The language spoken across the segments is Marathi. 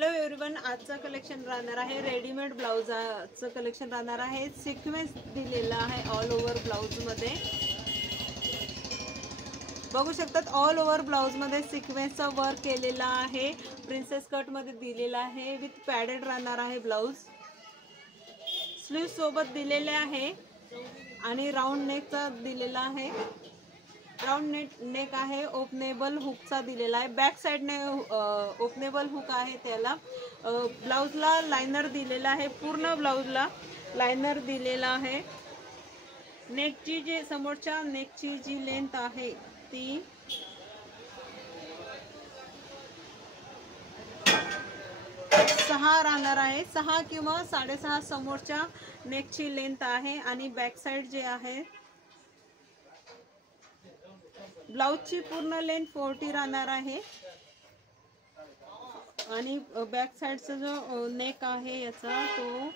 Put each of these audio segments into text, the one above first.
हॅलो एव्हरीवन, आजचं कलेक्शन राहणार आहे रेडीमेड ब्लाउजचं कलेक्शन राहणार आहे। सिक्वेन्स दिलेला आहे ऑल ओव्हर ब्लाउज मध्ये, बघू शकतात। ऑल ओव्हर ब्लाउज मध्ये सिक्वेन्सचा वर्क केलेला आहे। प्रिन्सेस कट मध्ये दिलेला आहे, विथ पॅडेड राहणार आहे ब्लाउज। स्लीव सोबत दिलेले आहे आणि राऊंड नेकचा दिलेला आहे। राउंड नेक आहे, ओपनेबल हुकचा दिलेला आहे। बॅक साइडने ओपनेबल हुक आहे त्याला। ब्लाउजला लाइनर दिलेला आहे, पूर्ण ब्लाउजला लाइनर दिलेला आहे। नेकची जी समोरच्या नेकची जी लेंथ आहे ती 6 राहणार आहे। 6 किंवा 6.5 समोरच्या नेकची लेंथ आहे आणि बॅक साइड जे आहे ब्लाउजची पूर्ण लेंथ 40 राहणार आहे आणि बॅक साइडचा जो नेक आहे याचा तो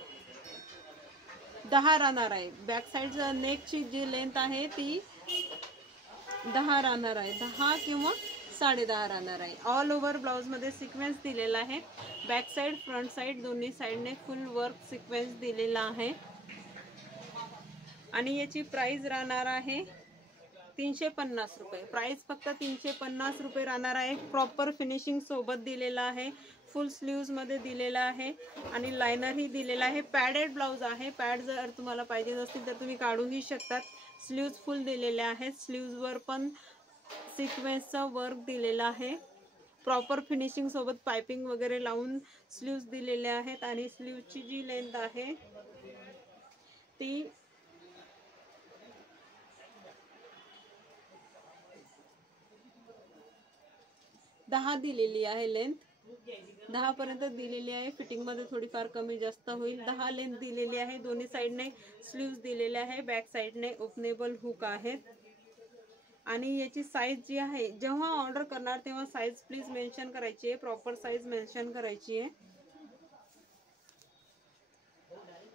10 राहणार आहे। बॅक साइडचा नेकची जी लेंथ आहे ती 10 राहणार आहे, 10 किंवा 10.5 राहणार आहे। ऑल ओव्हर ब्लाउज मध्ये सिक्वेन्स दिलेला आहे। बॅक साइड फ्रंट साइड दोन्ही साइडने फुल वर्क सिक्वेन्स दिलेला आहे आणि याची प्राइस राहणार आहे 350 रुपये। प्राइस फक्त 350 रुपये राहणार आहे। प्रॉपर फिनिशिंग सोबत दिलेला आहे, फुल स्लीव्स मध्ये दिलेला आहे आणि लाइनर ही दिलेला आहे। पॅडेड ब्लाउज आहे, पॅड जर तुम्हाला पाहिजे असतील तर तुम्ही काढूही शकतात। स्लीव्स फुल दिलेले आहेत, स्लीव्स वर पण सिक्वेन्सचा वर्क दिलेला आहे। प्रॉपर फिनिशिंग सोबत पाइपिंग वगैरे लावून स्लीव्स दिलेले आहेत आणि स्लीव्सची जी लेंथ आहे ती 10 दिलेली आहे। लेंथ 10 पर्यंत दिलेली आहे। फिटिंग मध्ये थोडीफार कमी जास्त होईल। 10 लेंथ दिलेली आहे। दोन्ही साइडने स्लीव्स दिलेले आहे, बॅक साइडने ओपनेबल हुक आहेत आणि याची साइज जी आहे, जेव्हा ऑर्डर करणार तेव्हा साइज प्लीज मेन्शन करायची आहे, प्रॉपर साइज मेन्शन करायची आहे।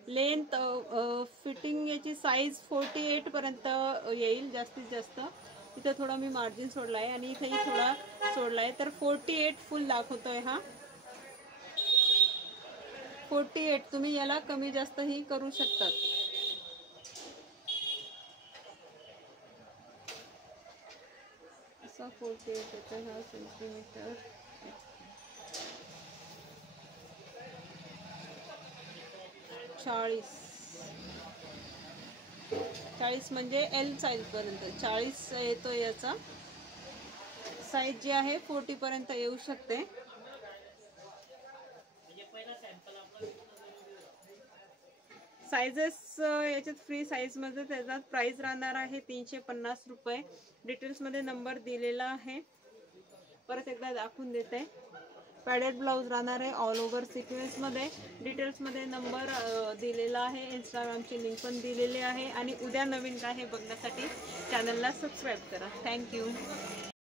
लेंथ फिटिंग याची साइज 48 पर्यंत येईल जास्तीत जास्त। इथे थोडा मी मार्जिन सोडला आहे आणि इथेही थोडा सोडला आहे, तर 48 फुल दाखवतोय हा। 48 तुम्ही याला कमी जास्त ही करू शकतात। असा 48 येतो हा सेंटीमीटर। 40 म्हणजे एल साइज पर्यंत 40 येतो याचा। साइज जी आहे 40 पर्यंत येऊ शकते। साइजेस याच्यात फ्री साइज मध्ये त्याचा प्राइस राहणार आहे 350 रुपये। डिटेल्स मध्ये नंबर दिलेला आहे, परत एकदा दाखवून देते। पॅडेड ब्लाउज राहणार आहे ऑल ओव्हर सिक्वेन्स मध्ये। डिटेल्स मध्ये नंबर दिलेला आहे, इंस्टाग्रामची लिंक पण दिलेली आहे आणि उद्या नवीन काय हे बघण्यासाठी चॅनलला सबस्क्राईब करा। थँक्यू।